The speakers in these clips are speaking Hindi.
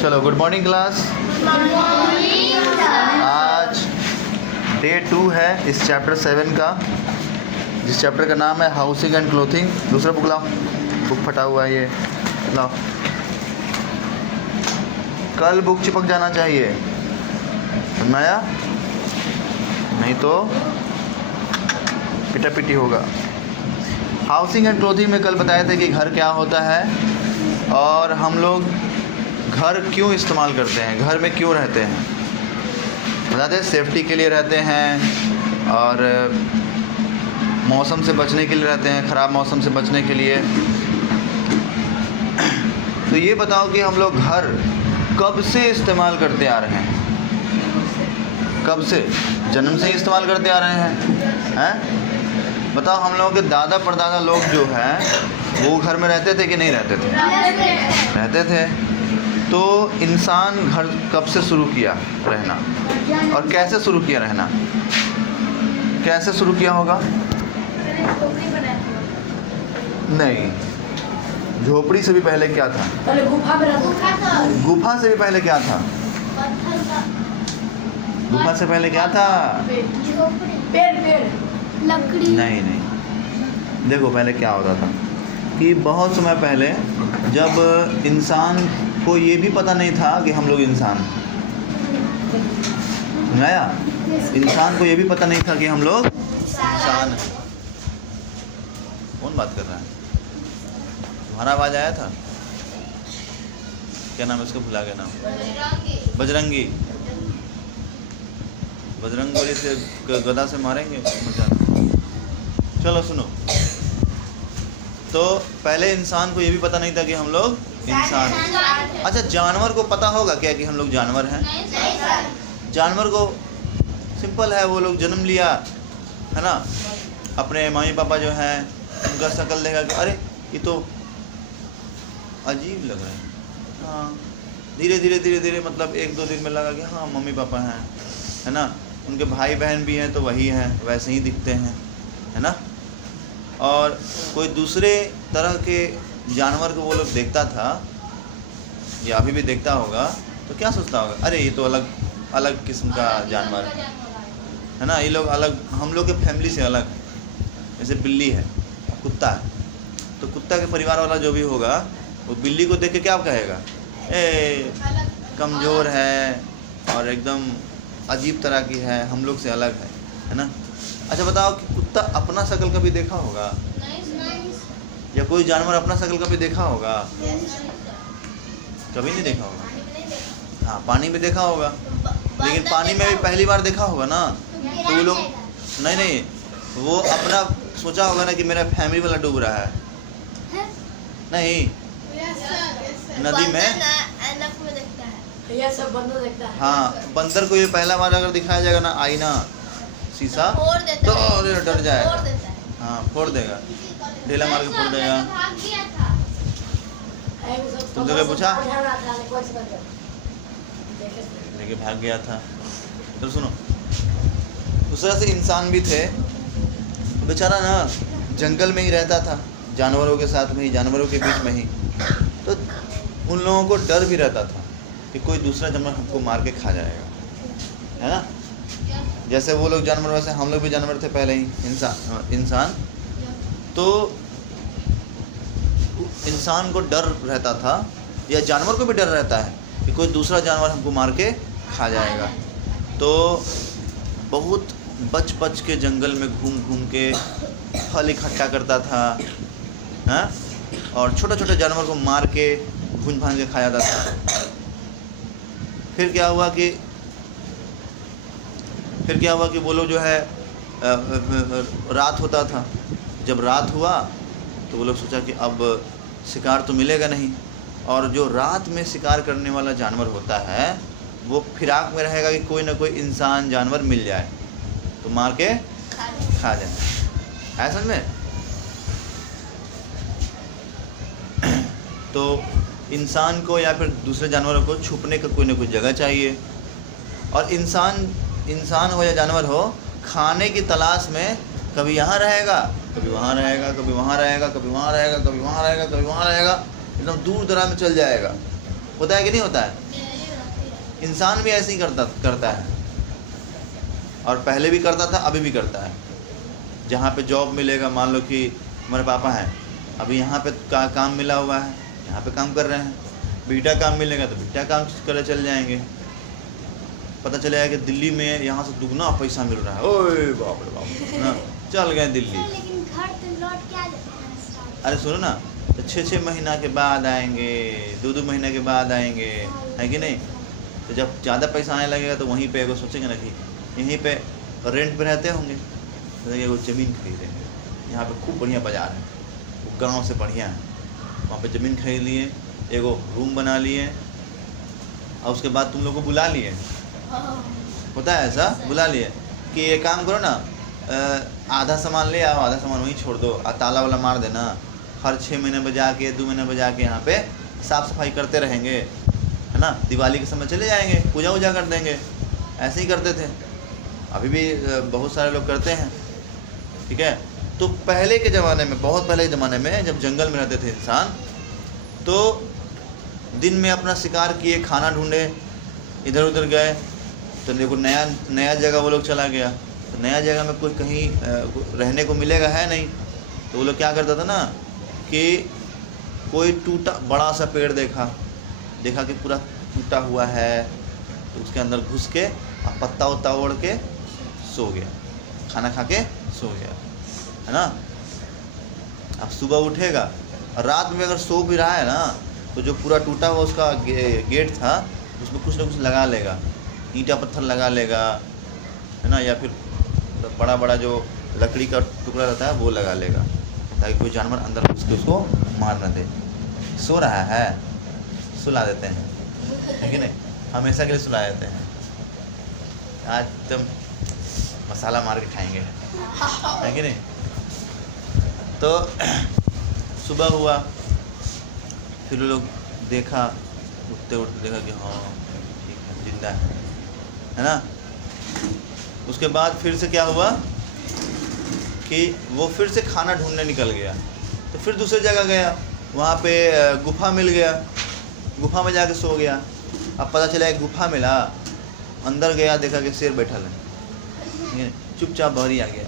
चलो गुड मॉर्निंग क्लास। आज डे 2 है इस चैप्टर 7 का, जिस चैप्टर का नाम है हाउसिंग एंड क्लोथिंग। दूसरा बुक लाओ, बुक फटा हुआ है ये, लाओ। कल बुक चिपक जाना चाहिए, समझ आया? नहीं तो पिटा पिटी होगा। हाउसिंग एंड क्लोथिंग में कल बताए थे कि घर क्या होता है और हम लोग घर क्यों इस्तेमाल करते हैं, घर में क्यों रहते हैं। बताते हैं सेफ्टी के लिए रहते हैं और मौसम से बचने के लिए रहते हैं, ख़राब मौसम से बचने के लिए। तो ये बताओ कि हम लोग घर कब से इस्तेमाल करते आ रहे हैं? कब से? जन्म से ही इस्तेमाल करते आ रहे हैं? बताओ, हम लोगों के दादा परदादा लोग जो हैं वो घर में रहते थे कि नहीं रहते थे? रहते थे। तो इंसान घर कब से शुरू किया रहना और कैसे शुरू किया रहना? कैसे शुरू किया होगा? नहीं, झोपड़ी से भी पहले क्या था? गुफा से भी पहले क्या था? गुफा से पहले क्या था? लकड़ी। नहीं, देखो पहले क्या होता था कि बहुत समय पहले जब इंसान को ये भी पता नहीं था कि हम लोग इंसान नया इंसान को ये भी पता नहीं था कि हम लोग इंसान हैं। कौन बात कर रहा है? तुम्हारा आवाज़ आया था? क्या नाम है उसका? भुला गया नाम। बजरंगी। बजरंगी से गदा से मारेंगे। चलो सुनो, तो पहले इंसान को ये भी पता नहीं था कि हम लोग इंसान हैं। अच्छा, जानवर को पता होगा क्या कि हम लोग जानवर हैं? जानवर को सिंपल है, वो लोग जन्म लिया है ना, अपने मम्मी पापा जो हैं उनका शक्ल देखा कि अरे ये तो अजीब लग रहा है। हाँ, धीरे धीरे मतलब 1-2 दिन में लगा कि हाँ मम्मी पापा हैं, है ना। उनके भाई बहन भी हैं तो वही हैं, वैसे ही दिखते हैं, है ना। और कोई दूसरे तरह के जानवर को वो लोग देखता था या अभी भी देखता होगा तो क्या सोचता होगा? अरे ये तो अलग किस्म का जानवर है ना, ये लोग अलग, हम लोग के फैमिली से अलग। जैसे बिल्ली है, कुत्ता है, तो कुत्ता के परिवार वाला जो भी होगा वो बिल्ली को देख के क्या कहेगा? कमज़ोर है और एकदम अजीब तरह की है, हम लोग से अलग है ना। अच्छा बताओ कि कुत्ता अपना शक्ल कभी देखा होगा? या कोई जानवर अपना शक्ल कभी देखा होगा? कभी नहीं देखा होगा। हाँ, पानी में देखा होगा, लेकिन पानी में भी पहली बार देखा होगा ना। तो वो लोग नहीं, वो अपना सोचा होगा ना कि मेरा फैमिली वाला डूब रहा है। नहीं, नदी में ये सब बंदर देखता है। हाँ, बंदर को ये पहला बार अगर दिखाया जाएगा ना, आईना शीशा, तो डर जाएगा। हाँ, फोड़ देगा, ढेला मार के फोड़ देगा। तुमसे कोई पूछा? लेके भाग गया था। तो सुनो, उस तरह से इंसान भी थे, बेचारा ना जंगल में ही रहता था, जानवरों के साथ में ही, जानवरों के बीच में ही। तो उन लोगों को डर भी रहता था कि कोई दूसरा जानवर हमको मार के खा जाएगा, है ना। जैसे वो लोग जानवर वैसे हम लोग भी जानवर थे पहले ही, इंसान। तो इंसान को डर रहता था, या जानवर को भी डर रहता है कि कोई दूसरा जानवर हमको मार के खा जाएगा। तो बहुत बच के जंगल में घूम के फल इकट्ठा करता था, हाँ, और छोटे जानवर को मार के भून के खाया जाता था। फिर क्या हुआ कि वो लोग जो है रात होता था। जब रात हुआ तो वो लोग सोचा कि अब शिकार तो मिलेगा नहीं, और जो रात में शिकार करने वाला जानवर होता है वो फिराक में रहेगा कि कोई ना कोई इंसान जानवर मिल जाए तो मार के खा जाए। है समझ में? तो इंसान को या फिर दूसरे जानवरों को छुपने का कोई ना कोई जगह चाहिए, और इंसान हो या जानवर हो, खाने की तलाश में कभी यहाँ रहेगा, कभी वहाँ रहेगा, कभी वहाँ रहेगा, कभी वहाँ रहेगा, कभी वहाँ रहेगा, कभी वहाँ रहेगा, एकदम दूर दराज में चल जाएगा। होता है कि नहीं होता है? इंसान भी ऐसे ही करता है, और पहले भी करता था, अभी भी करता है। जहाँ पे जॉब मिलेगा, मान लो कि हमारे पापा हैं, अभी यहाँ पे काम मिला हुआ है, यहाँ पे काम कर रहे हैं। बीटा काम मिलेगा तो बीटा काम करे चल जाएंगे। पता चलेगा कि दिल्ली में यहाँ से दुगना पैसा मिल रहा है, ओए बाप रे बाप ना, चल गए दिल्ली। लेकिन घर तो लौट के आ जाते हैं। अरे सुनो ना, तो 6-6 महीना के बाद आएंगे, 2-2 महीने के बाद आएंगे, है कि नहीं? तो जब ज़्यादा पैसा आने लगेगा तो वहीं पे एगो सोचेंगे ना कि यहीं पे रेंट पे रहते होंगे, तो एगो ज़मीन खरीदेंगे। यहाँ पे खूब बढ़िया बाज़ार है, वो गांव से बढ़िया है, वहाँ पे ज़मीन खरीद लिए, एगो रूम बना लिए, और उसके बाद तुम लोग को बुला लिए। होता है ऐसा, बुला लिए कि ये काम करो ना, आधा सामान ले आओ, आधा सामान वहीं छोड़ दो, और ताला वाला मार देना। हर 6 महीने में जाके, 2 महीने में जाके यहाँ पे साफ़ सफाई करते रहेंगे, है ना। दिवाली के समय चले जाएंगे, पूजा वूजा कर देंगे। ऐसे ही करते थे, अभी भी बहुत सारे लोग करते हैं, ठीक है। तो पहले के ज़माने में, बहुत पहले के ज़माने में, जब जंगल में रहते थे इंसान, तो दिन में अपना शिकार किए, खाना ढूंढे, इधर उधर गए, तो देखो नया जगह वो लोग चला गया, तो नया जगह में कोई कहीं रहने को मिलेगा है नहीं, तो वो लोग क्या करता था ना कि कोई टूटा बड़ा सा पेड़ देखा कि पूरा टूटा हुआ है, तो उसके अंदर घुस के और पत्ता उत्ता ओढ़ के सो गया, खाना खा के सो गया, है ना। अब सुबह उठेगा, और रात में अगर सो भी रहा है ना, तो जो पूरा टूटा हुआ उसका गेट था, उसमें कुछ ना कुछ लगा लेगा, ईंटा पत्थर लगा लेगा, है ना, या फिर बड़ा बड़ा जो लकड़ी का टुकड़ा रहता है वो लगा लेगा, ताकि कोई जानवर अंदर घुस के उसको मार न दे। सो रहा है, सुला देते हैं, है कि नहीं, हमेशा के लिए सुला देते हैं। आज एकदम मसाला मार के खाएंगे, है कि नहीं। तो सुबह हुआ, फिर लोग देखा, उठते उठते देखा कि हाँ ठीक है, जिंदा है ना। उसके बाद फिर से क्या हुआ कि वो फिर से खाना ढूंढने निकल गया, तो फिर दूसरी जगह गया, वहाँ पे गुफा मिल गया, गुफा में जाके सो गया। अब पता चला एक गुफा मिला, अंदर गया, देखा कि शेर बैठा है, चुपचाप बाहर ही आ गया,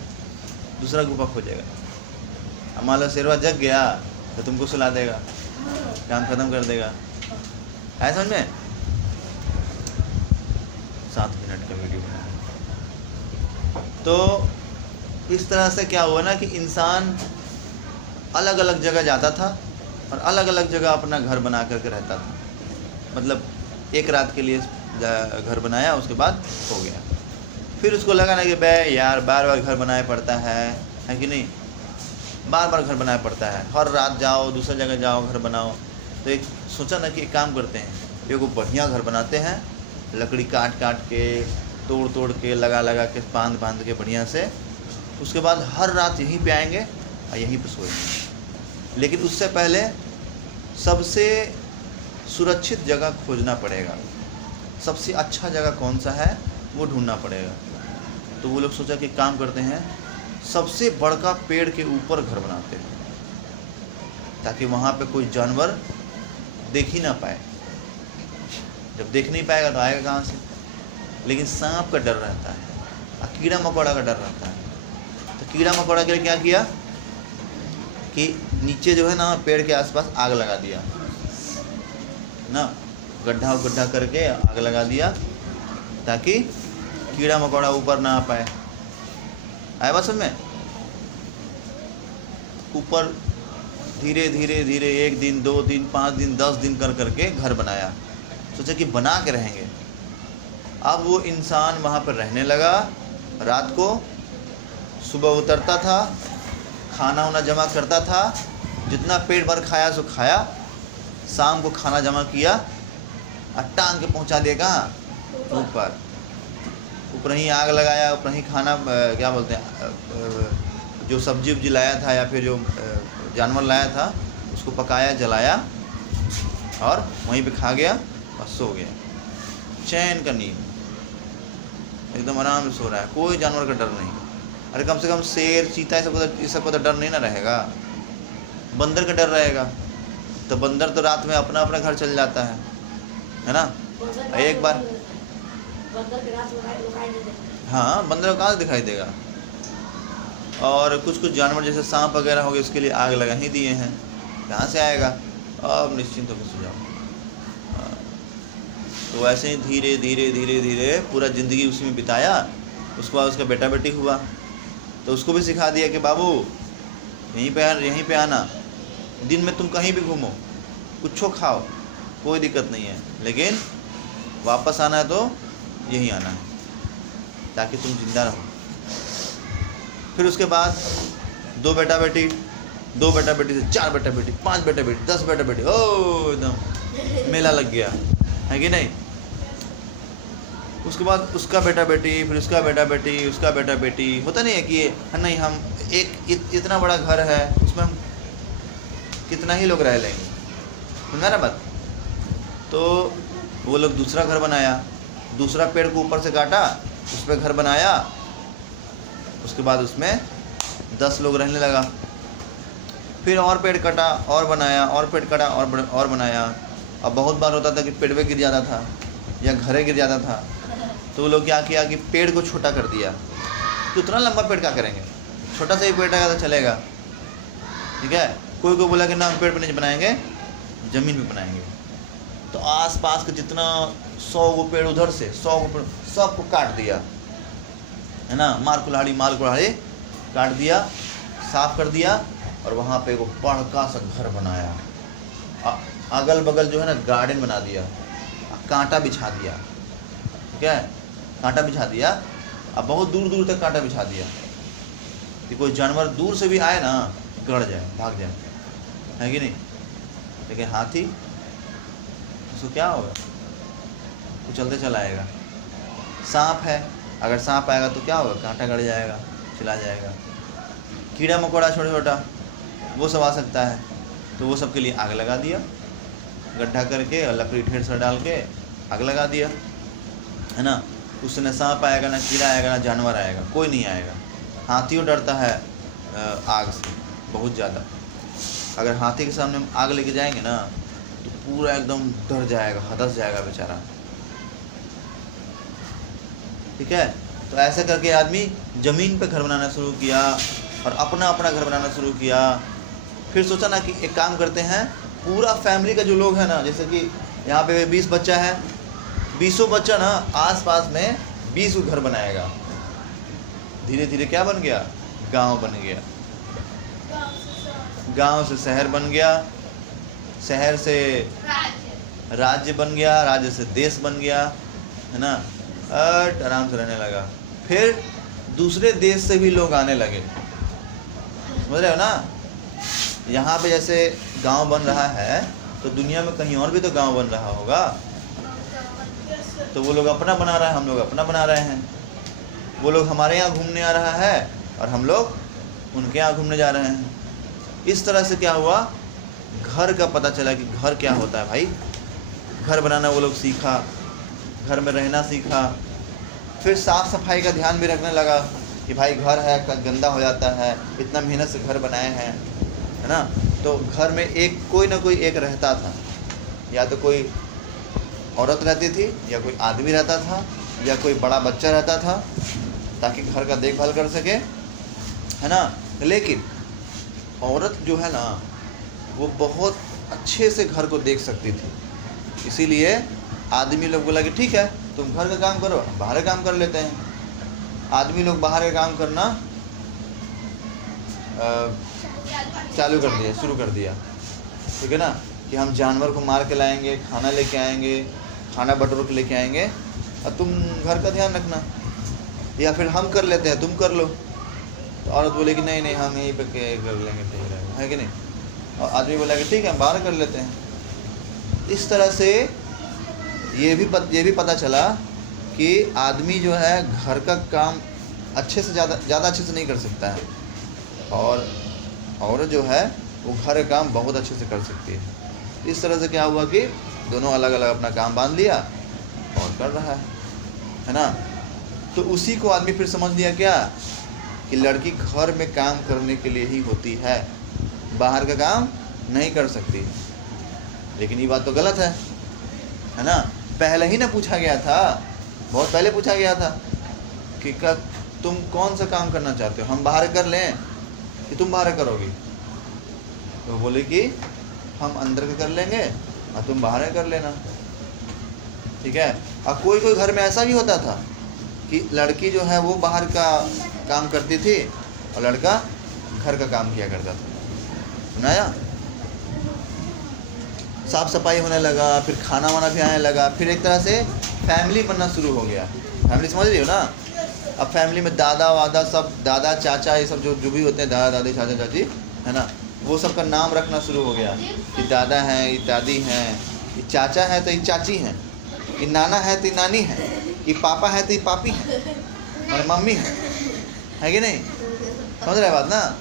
दूसरा गुफा खोजेगा। अब मान लो शेरवा जग गया तो तुमको सुला देगा, काम ख़त्म कर देगा, है समझ में। 7 मिनट का वीडियो बनाया। तो इस तरह से क्या हुआ ना कि इंसान अलग अलग जगह जाता था और अलग अलग जगह अपना घर बना करके रहता था। मतलब एक रात के लिए घर बनाया, उसके बाद हो गया। फिर उसको लगा ना कि बे यार बार बार घर बनाना पड़ता है कि नहीं, बार बार घर बनाना पड़ता है, हर रात जाओ दूसरी जगह जाओ घर बनाओ। तो एक सोचा ना कि एक काम करते हैं, एगो बढ़िया घर बनाते हैं, लकड़ी काट काट के, तोड़ तोड़ के, लगा लगा के, बांध बांध के बढ़िया से, उसके बाद हर रात यहीं पे आएंगे और यहीं पे सोएंगे। लेकिन उससे पहले सबसे सुरक्षित जगह खोजना पड़ेगा, सबसे अच्छा जगह कौन सा है वो ढूंढना पड़ेगा। तो वो लोग सोचा कि काम करते हैं, सबसे बड़का पेड़ के ऊपर घर बनाते हैं, ताकि वहाँ पे कोई जानवर देख ही ना पाए। जब देख नहीं पाएगा तो आएगा कहाँ से। लेकिन सांप का डर रहता है और कीड़ा मकोड़ा का डर रहता है। तो कीड़ा मकोड़ा के लिए क्या किया कि नीचे जो है ना पेड़ के आसपास आग लगा दिया ना, गड्ढा करके आग लगा दिया, ताकि कीड़ा मकोड़ा ऊपर ना आ पाए। आया बात समझ में। ऊपर धीरे धीरे धीरे 1 दिन 2 दिन 5 दिन 10 दिन कर करके घर बनाया, सोचा कि बना के रहेंगे। अब वो इंसान वहाँ पर रहने लगा, रात को सुबह उतरता था, खाना वाना जमा करता था, जितना पेट भर खाया सो खाया, शाम को खाना जमा किया और टांग के पहुँचा देगा ऊपर। ऊपर ही आग लगाया, ऊपर ही खाना क्या बोलते हैं, जो सब्जी उब्जी लाया था या फिर जो जानवर लाया था उसको पकाया, जलाया और वहीं पे खा गया और सो गया। चैन का नींद, एकदम आराम से सो रहा है, कोई जानवर का डर नहीं। अरे कम से कम शेर चीता ये सब का तो डर नहीं ना रहेगा। बंदर का डर रहेगा, तो बंदर तो रात में अपना अपना घर चल जाता है ना, एक बार बंदर के रात लुकाई नहीं देते। हाँ, बंदर को कहाँ से दिखाई देगा। और कुछ कुछ जानवर जैसे सांप वगैरह हो गए, उसके लिए आग लगा ही दिए हैं, कहाँ से आएगा। अब निश्चिंत होकर सो जाओ। हाँ, तो वैसे ही धीरे धीरे धीरे धीरे पूरा ज़िंदगी उसी में बिताया। उसके बाद उसका बेटा बेटी हुआ, तो उसको भी सिखा दिया कि बाबू यहीं पे आना, दिन में तुम कहीं भी घूमो, कुछ खाओ, कोई दिक्कत नहीं है, लेकिन वापस आना है तो यहीं आना है, ताकि तुम जिंदा रहो। फिर उसके बाद 2 बेटा बेटी से 4 बेटा बेटी, 5 बेटा बेटी, 10 बेटा बेटी, ओ एकदम मेला लग गया, है कि नहीं। उसके बाद उसका बेटा बेटी, फिर उसका बेटा बेटी, उसका बेटा बेटी। होता नहीं है कि नहीं, हम इतना बड़ा घर है, उसमें हम कितना ही लोग रह लेंगे, समझा ना बात। तो वो लोग दूसरा घर बनाया, दूसरा पेड़ को ऊपर से काटा, उस पर घर बनाया। उसके बाद उसमें 10 लोग रहने लगा। फिर और पेड़ कटा और बनाया, और पेड़ कटा और बनाया। अब बहुत बार होता था कि पेड़ पे गिर जाता था या घरे गिर जाता था, तो वो लोग क्या किया कि पेड़ को छोटा कर दिया। तो उतना लंबा पेड़ क्या करेंगे, छोटा सा ही पेड़ रहेगा तो चलेगा, ठीक है। कोई बोला कि ना हम पेड़ पे नहीं बनाएंगे, ज़मीन पे बनाएंगे। तो आसपास के जितना 100 गो पेड़ उधर से 100 गो पेड़ सबको काट दिया, है ना, माल कुल्हाड़ी काट दिया, साफ कर दिया, और वहाँ पे वो बड़का सा घर बनाया। अगल बगल जो है ना गार्डन बना दिया, कांटा बिछा दिया, ठीक है, कांटा बिछा दिया। अब बहुत दूर दूर तक कांटा बिछा दिया कि कोई जानवर दूर से भी आए ना, गड़ जाए, भाग जाए, है कि नहीं। लेकिन हाथी, उसको क्या होगा, वो चलते चला आएगा। सांप है, अगर सांप आएगा तो क्या होगा, कांटा गड़ जाएगा, चला जाएगा। कीड़ा मकोड़ा छोटा छोटा वो सब आ सकता है, तो वो सब के लिए आग लगा दिया, गड्ढा करके और लकड़ी ढेर सारा डाल के आग लगा दिया, है ना। उससे न सांप आएगा, ना कीड़ा आएगा, ना जानवर आएगा, कोई नहीं आएगा। हाथियों डरता है आग से बहुत ज़्यादा। अगर हाथी के सामने हम आग लेके जाएंगे ना, तो पूरा एकदम डर जाएगा, हदस जाएगा बेचारा, ठीक है। तो ऐसा करके आदमी ज़मीन पे घर बनाना शुरू किया और अपना अपना घर बनाना शुरू किया। फिर सोचा ना कि एक काम करते हैं, पूरा फैमिली का जो लोग हैं ना, जैसे कि यहाँ पे 20 बच्चा है, 20 बच्चा ना आसपास में 20 घर बनाएगा। धीरे धीरे क्या बन गया, गांव बन गया, गांव से शहर बन गया, शहर से राज्य बन गया, राज्य से देश बन गया, है ना। आराम से रहने लगा। फिर दूसरे देश से भी लोग आने लगे, समझ रहे हो ना। यहाँ पे जैसे गांव बन रहा है, तो दुनिया में कहीं और भी तो गांव बन रहा होगा। तो वो लोग अपना बना रहे हैं, हम लोग अपना बना रहे हैं। वो लोग हमारे यहाँ घूमने आ रहा है और हम लोग उनके यहाँ घूमने जा रहे हैं। इस तरह से क्या हुआ, घर का पता चला कि घर क्या होता है भाई। घर बनाना वो लोग सीखा, घर में रहना सीखा। फिर साफ़ सफाई का ध्यान भी रखने लगा कि भाई घर है, गंदा हो जाता है, इतना मेहनत से घर बनाए हैं, है ना। तो घर में कोई ना कोई एक रहता था, या तो कोई औरत रहती थी, या कोई आदमी रहता था, या कोई बड़ा बच्चा रहता था, ताकि घर का देखभाल कर सके, है ना। लेकिन औरत जो है ना, वो बहुत अच्छे से घर को देख सकती थी। इसीलिए आदमी लोग बोला कि ठीक है, तुम घर का काम करो, हम बाहर का काम कर लेते हैं। आदमी लोग बाहर का काम करना शुरू कर दिया, ठीक है ना, कि हम जानवर को मार के लाएंगे, खाना लेके आएंगे, खाना बटोर के लेके आएंगे, और तुम घर का ध्यान रखना, या फिर हम कर लेते हैं, तुम कर लो। तो औरत बोले कि नहीं हम यहीं पे कर लेंगे, सही रहेगा, है कि नहीं। और आदमी बोला कि ठीक है, हम बाहर कर लेते हैं। इस तरह से ये भी पता चला कि आदमी जो है घर का काम अच्छे से ज़्यादा अच्छे से नहीं कर सकता है, और औरत जो है वो घर का काम बहुत अच्छे से कर सकती है। इस तरह से क्या हुआ कि दोनों अलग अलग अपना काम बांध लिया और कर रहा है ना। तो उसी को आदमी फिर समझ लिया क्या, कि लड़की घर में काम करने के लिए ही होती है, बाहर का काम नहीं कर सकती। लेकिन ये बात तो गलत है ना। पहले ही ना पूछा गया था, बहुत पहले पूछा गया था कि तुम कौन सा काम करना चाहते हो, हम बाहर कर लें कि तुम बाहर करोगी? तो बोले कि हम अंदर का कर लेंगे और तुम बाहर कर लेना। ठीक है। और कोई कोई घर में ऐसा भी होता था कि लड़की जो है वो बाहर का काम करती थी और लड़का घर का काम किया करता था। सुनाया? साफ सफाई होने लगा, फिर खाना वाना भी आने लगा, फिर एक तरह से फैमिली बनना शुरू हो गया। फैमिली समझ रही हो ना? अब फैमिली में दादा वादा सब, दादा चाचा ये सब जो भी होते हैं, दादा दादी चाचा चाची, है ना, वो सब का नाम रखना शुरू हो गया कि दादा हैं, ये दादी हैं, ये चाचा है तो ये चाची हैं, ये नाना है तो ये नानी है, ये पापा है तो ये पापी है और मम्मी है कि नहीं? समझ रहे बात ना?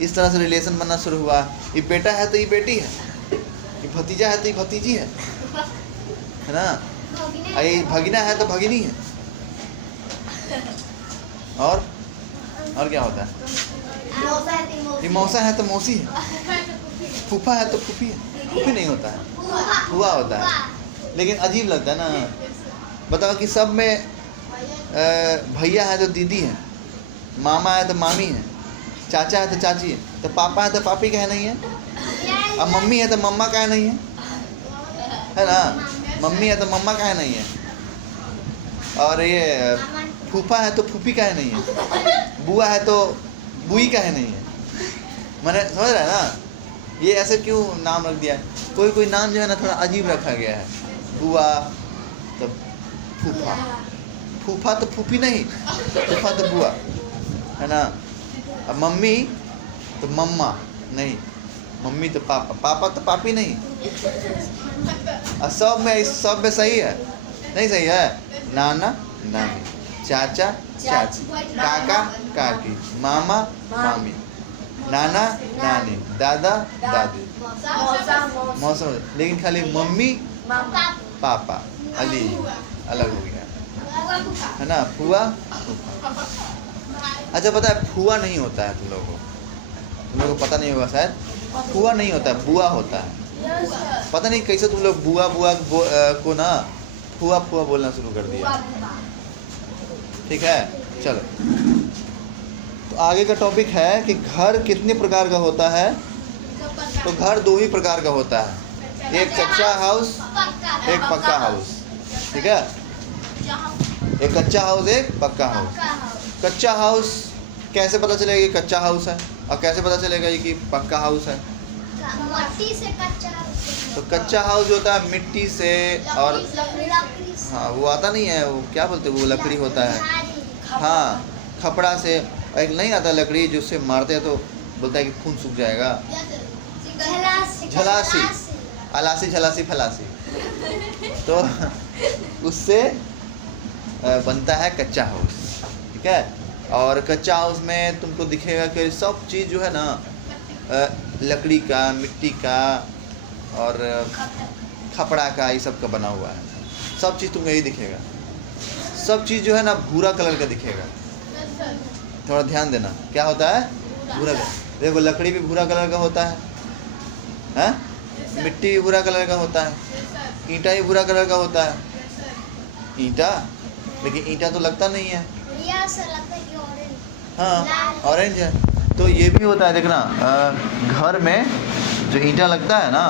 इस तरह से रिलेशन बनना शुरू हुआ। ये बेटा है तो ये बेटी है, ये भतीजा है तो ये भतीजी है ना, ये भगिना है तो भगिनी है। और क्या होता है? ये मौसा है तो मौसी है, फूफा है तो फूफी है। फूफी नहीं होता है, फूफा होता है। लेकिन अजीब लगता है ना। बताओ कि सब में भैया है तो दीदी है, मामा है तो मामी है, चाचा है तो चाची है, तो पापा है तो पापी का है नहीं है, अब मम्मी है तो मम्मा का है नहीं है ना? मम्मी है तो मम्मा का है नहीं है, और ये फूफा है तो फूफी का है नहीं है, बुआ है तो बुई का है नहीं है। मैंने समझ रहा है ना? ये ऐसे क्यों नाम रख दिया है? कोई कोई नाम जो है ना थोड़ा अजीब रखा गया है। बुआ तो फूफा, फूफा तो फूफी नहीं, फूफा तो बुआ, है ना? अब मम्मी तो मम्मा नहीं, मम्मी तो पापा, पापा तो पापी नहीं। और सब में सही है नहीं? सही है। नाना नानी, चाचा चाची, काका काकी, मामा मामी, नाना नानी, दादा दादी, मौसा। लेकिन खाली मम्मी पापा अली अलग हो गया, है ना? फुआ फूफा। अच्छा पता है फुआ नहीं होता है तुम लोगों को पता नहीं होगा शायद। फुआ नहीं होता है, बुआ होता है। पता नहीं कैसे तुम लोग बुआ को ना फुआ बोलना शुरू कर दिया। ठीक है, चलो तो आगे का टॉपिक है कि घर कितने प्रकार का होता है। तो घर दो ही प्रकार का होता है, एक कच्चा हाउस, एक पक्का हाउस। ठीक है, एक कच्चा हाउस, एक पक्का हाउस। कच्चा हाउस कैसे पता चलेगा कि कच्चा हाउस है, और कैसे पता चलेगा कि पक्का हाउस है? मिट्टी से कच्चा। तो कच्चा हाउस होता है मिट्टी से, और लकड़ी से। हाँ वो आता नहीं है, वो क्या बोलते हैं, वो लकड़ी होता है, हाँ खपड़ा से। एक नहीं आता लकड़ी जो उससे मारते हैं तो बोलता है कि खून सूख जाएगा, झलासी, अलासी झलासी फलासी। तो उससे बनता है कच्चा हाउस। ठीक है, और कच्चा हाउस में तुमको दिखेगा कि सब चीज़ जो है ना लकड़ी का, मिट्टी का और खपड़ा का, ये सब का बना हुआ है। सब चीज़ तुमको यही दिखेगा। सब चीज़ जो है ना भूरा कलर का दिखेगा। थोड़ा ध्यान देना, क्या होता है? भूरा कलर। देखो लकड़ी भी भूरा कलर का होता है, हैं? मिट्टी भी भूरा कलर का होता है, ईंटा भी भूरा कलर का होता है। ईंटा, लेकिन ईंटा तो लगता नहीं है। हाँ ऑरेंज है। तो ये भी होता है, देखना घर में जो ईंटा लगता है ना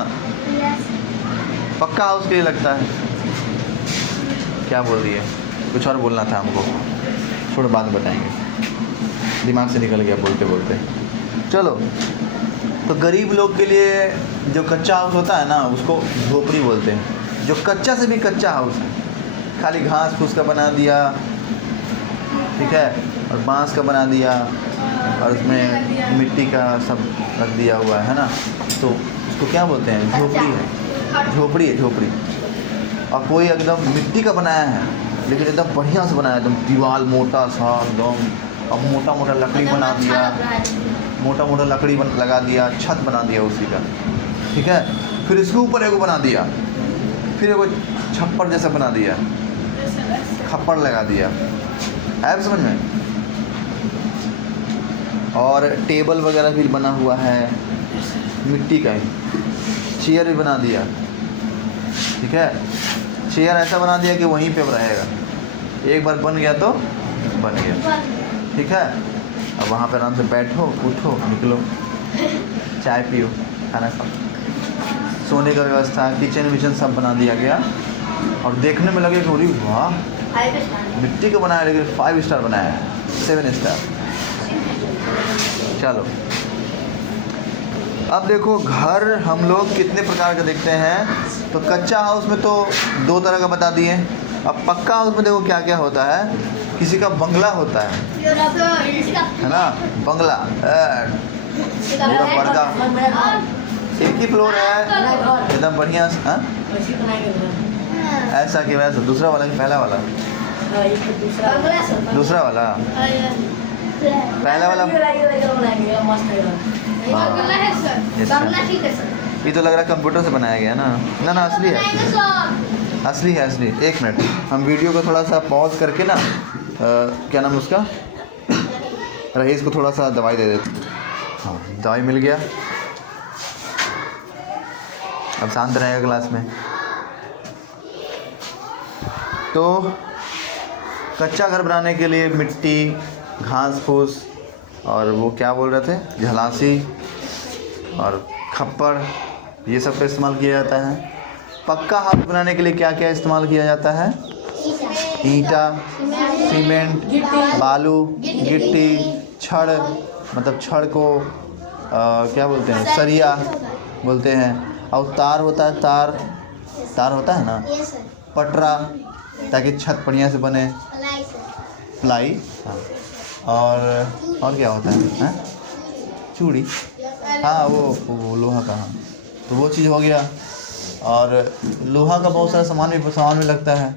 पक्का हाउस के लिए लगता है। क्या बोल रही है? कुछ और बोलना था हमको, थोड़ा बाद में बताएंगे, दिमाग से निकल गया बोलते बोलते। चलो, तो गरीब लोग के लिए जो कच्चा हाउस होता है ना उसको झोपड़ी बोलते हैं। जो कच्चा से भी कच्चा हाउस है, खाली घास फूस का बना दिया, ठीक है, और बांस का बना दिया, और उसमें मिट्टी का सब रख दिया हुआ है ना, तो उसको क्या बोलते हैं? झोपड़ी है। झोपड़ी है, झोपड़ी। और कोई एकदम मिट्टी का बनाया है, लेकिन एकदम बढ़िया से बनाया, एकदम दीवार मोटा सा एकदम, और मोटा मोटा लकड़ी बना दिया, मोटा मोटा लकड़ी लगा दिया, छत बना दिया उसी का। ठीक है, फिर इसके ऊपर एगो बना दिया, फिर एगो छप्पर जैसा बना दिया, खप्पड़ लगा दिया। है समझ में? और टेबल वगैरह भी बना हुआ है मिट्टी का ही, चेयर भी बना दिया। ठीक है, चेयर ऐसा बना दिया कि वहीं पे रहेगा, एक बार बन गया तो बन गया, ठीक है। अब वहाँ पे आराम से बैठो, उठो, निकलो, चाय पियो, खाना खाओ, सोने का व्यवस्था, किचन विचन सब बना दिया गया। और देखने में लगे कि अरे वाह, 5 स्टार मिट्टी का बनाया लेकिन 5 स्टार बनाया है, 7 स्टार। चलो अब देखो घर हम लोग कितने प्रकार का देखते हैं। तो कच्चा हाउस में तो 2 तरह का बता दिए। अब पक्का हाउस में देखो क्या क्या होता है। किसी का बंगला होता है ना, बंगला पूरा बड़का, एक ही फ्लोर है एकदम बढ़िया। हाँ ऐसा कि वैसा, दूसरा वाला कि पहला वाला? दूसरा वाला, पहला वाला। ये तो लग रहा है कंप्यूटर से बनाया गया ना। ना ना असली है, असली है, असली। 1 मिनट हम वीडियो को थोड़ा सा पॉज करके ना क्या नाम उसका, रईस को थोड़ा सा दवाई दे देते। हाँ दवाई मिल गया, अब शांत रहेगा क्लास में। तो कच्चा घर बनाने के लिए मिट्टी, घास फूस और वो क्या बोल रहे थे, झलासी और खप्पड़, ये सब का इस्तेमाल किया जाता है। पक्का हाउस बनाने के लिए क्या क्या इस्तेमाल किया जाता है? ईंटा, सीमेंट, बालू, गिट्टी, छड़, मतलब छड़ को क्या बोलते हैं, सरिया बोलते हैं। और तार होता है, तार होता है ना, पटरा, ताकि छत बढ़िया से बने, प्लाई। हाँ और क्या होता है? चूड़ी, हाँ वो लोहा का। हाँ तो वो चीज़ हो गया। और लोहा का बहुत सारा सामान में लगता है,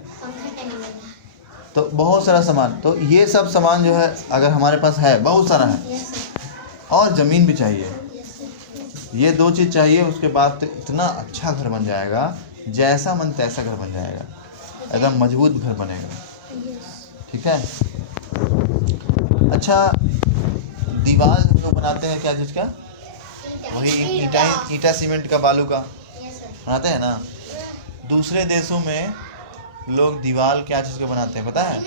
तो बहुत सारा सामान। तो ये सब सामान जो है अगर हमारे पास है, बहुत सारा है, और ज़मीन भी चाहिए, ये 2 चीज़ चाहिए, उसके बाद तो इतना अच्छा घर बन जाएगा, जैसा मन तैसा घर बन जाएगा, एकदम मजबूत घर बनेगा, ठीक है। अच्छा दीवार हम लोग बनाते हैं क्या चीज़ का? वही ईंटा सीमेंट का, बालू का बनाते हैं ना। दूसरे देशों में लोग दीवार क्या चीज़ का बनाते हैं पता है?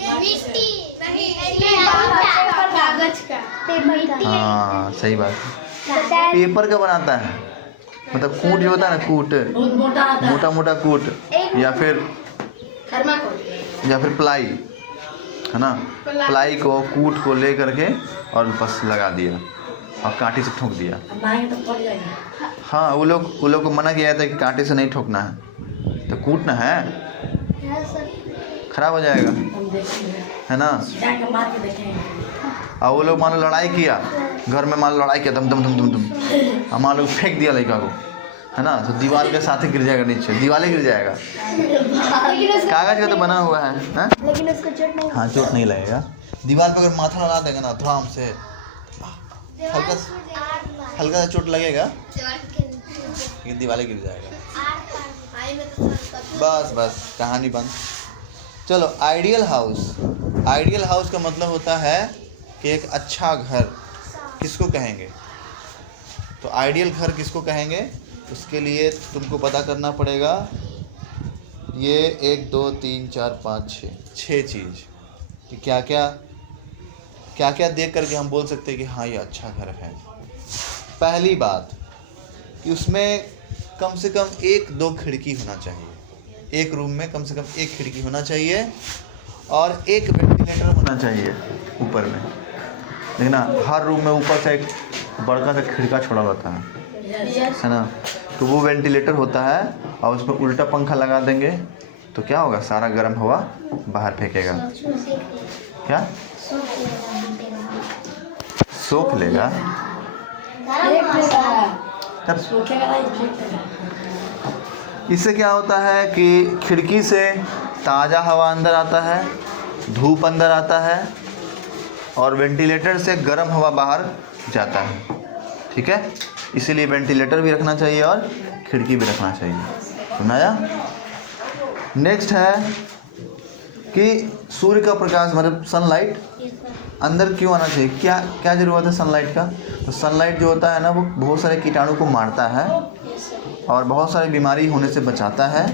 हाँ सही बात, पेपर का बनाता है। मतलब कूट जो होता है ना, कूट, मोटा मोटा कूट, या फिर प्लाई, है ना, प्लाई को, कूट को ले करके और बस लगा दिया और कांटे से ठोक दिया। हाँ वो लोग को मना किया जाता है कि कांटे से नहीं ठोकना है, तो कूटना है, खराब हो जाएगा, है ना। और वो लोग मान लो लड़ाई किया घर में, मान लो लड़ाई किया, दम और मान लो फेंक दिया लड़का को, है ना, तो दीवार के साथ ही गिर जाएगा नीचे, दीवार गिर जाएगा। कागज का तो बना हुआ है, लेकिन उसको चोट नहीं, हाँ चोट नहीं लगेगा। दीवार पर अगर माथा लड़ा देगा ना थोड़ा हमसे, हल्का सा चोट लगेगा, लेकिन दीवार गिर जाएगा। बस कहानी बंद। चलो आइडियल हाउस का मतलब होता है कि एक अच्छा घर किसको कहेंगे। तो आइडियल घर किसको कहेंगे, उसके लिए तुमको पता करना पड़ेगा ये 1 2 3 4 5 6 चीज़ कि क्या क्या देख करके हम बोल सकते हैं कि हाँ ये अच्छा घर है। पहली बात कि उसमें कम से कम 1-2 खिड़की होना चाहिए, एक रूम में कम से कम 1 खिड़की होना चाहिए और 1 वेंटिलेटर होना चाहिए ऊपर में। देखना हर रूम में ऊपर से एक बड़का सा खिड़का छोड़ा रहता है ना, तो वो वेंटिलेटर होता है। और उसमें उल्टा पंखा लगा देंगे तो क्या होगा, सारा गर्म हवा बाहर फेंकेगा। क्या सोख लेगा? इससे क्या होता है कि खिड़की से ताज़ा हवा अंदर आता है, धूप अंदर आता है, और वेंटिलेटर से गर्म हवा बाहर जाता है, ठीक है। इसीलिए वेंटिलेटर भी रखना चाहिए और खिड़की भी रखना चाहिए। सुनाया? नेक्स्ट है कि सूर्य का प्रकाश, मतलब सनलाइट अंदर क्यों आना चाहिए, क्या ज़रूरत है सनलाइट का। तो सनलाइट जो होता है ना, वो बहुत सारे कीटाणु को मारता है और बहुत सारी बीमारी होने से बचाता है।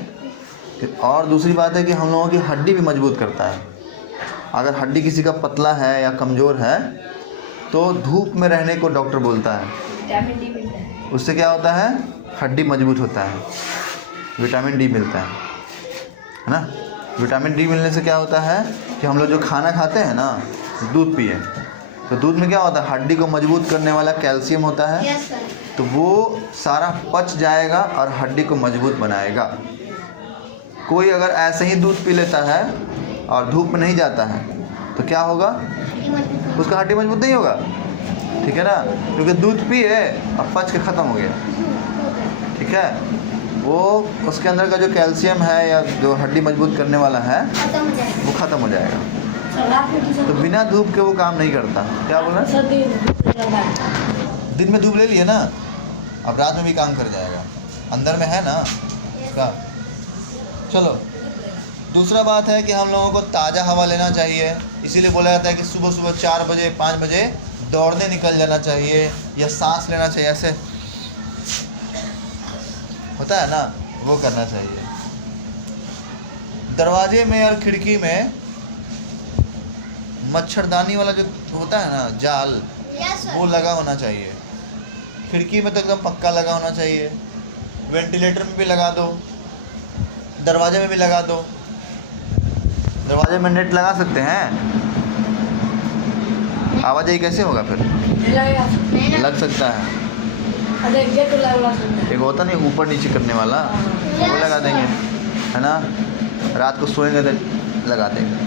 और दूसरी बात है कि हम लोगों की हड्डी भी मजबूत करता है। अगर हड्डी किसी का पतला है या कमज़ोर है तो धूप में रहने को डॉक्टर बोलता है। विटामिन डी मिलता है। उससे क्या होता है, हड्डी मजबूत होता है, विटामिन डी मिलता है ना। विटामिन डी मिलने से क्या होता है कि हम लोग जो खाना खाते हैं ना, दूध पिए तो दूध में क्या होता है, हड्डी को मजबूत करने वाला कैल्शियम होता है, यस सर। तो वो सारा पच जाएगा और हड्डी को मजबूत बनाएगा। कोई अगर ऐसे ही दूध पी लेता है और धूप में नहीं जाता है तो क्या होगा, उसका हड्डी मजबूत नहीं होगा, ठीक है ना, क्योंकि दूध पिए और पच के ख़त्म हो गया, ठीक है। वो उसके अंदर का जो कैल्शियम है या जो हड्डी मजबूत करने वाला है खत्म हो जाएगा। वो ख़त्म हो जाएगा। सर रात में किसी तो बिना धूप के वो काम नहीं करता। क्या बोल रहे हैं, सर्दी लगा है। दिन में धूप ले लिए ना, अब रात में भी काम कर जाएगा, अंदर में है ना उसका। चलो, दूसरा बात है कि हम लोगों को ताज़ा हवा लेना चाहिए। इसीलिए बोला जाता है कि सुबह सुबह 4 बजे 5 बजे दौड़ने निकल जाना चाहिए या सांस लेना चाहिए, ऐसे होता है ना, वो करना चाहिए। दरवाजे में और खिड़की में मच्छरदानी वाला जो होता है ना जाल, यस वो सर। लगा होना चाहिए। खिड़की में तो एकदम पक्का लगा होना चाहिए, वेंटिलेटर में भी लगा दो, दरवाजे में भी लगा दो। दरवाजे में नेट लगा सकते हैं, आवाजाही कैसे होगा फिर, नहीं लगेगा। लग सकता है। अरे गेट लगा सकते हैं। एक होता नहीं ऊपर नीचे करने वाला, वो लगा देंगे, है ना, रात को सोएंगे तो लगा देंगे।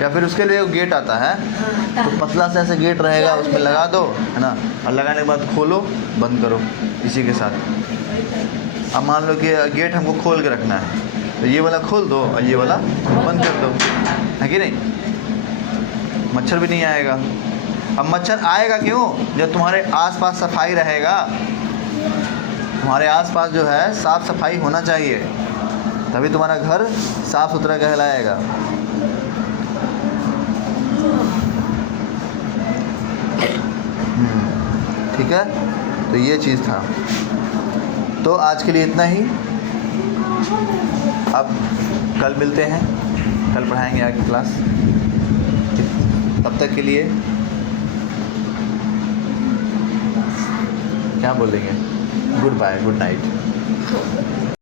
या फिर उसके लिए गेट आता है, हाँ, तो पतला से ऐसे गेट रहेगा, उसमें लगा दो, है ना, और लगाने के बाद खोलो बंद करो इसी के साथ। अब मान लो कि गेट हमको खोल के रखना है, तो ये वाला खोल दो और ये वाला बंद कर दो, है कि नहीं, मच्छर भी नहीं आएगा। अब मच्छर आएगा क्यों, जब तुम्हारे आसपास सफाई रहेगा। तुम्हारे आसपास जो है साफ़ सफाई होना चाहिए, तभी तुम्हारा घर साफ़ सुथरा कहलाएगा। ठीक है, तो ये चीज़ था। तो आज के लिए इतना ही, अब कल मिलते हैं, कल पढ़ाएंगे आगे क्लास। तब तक के लिए क्या बोलेंगे, गुड बाय, गुड नाइट।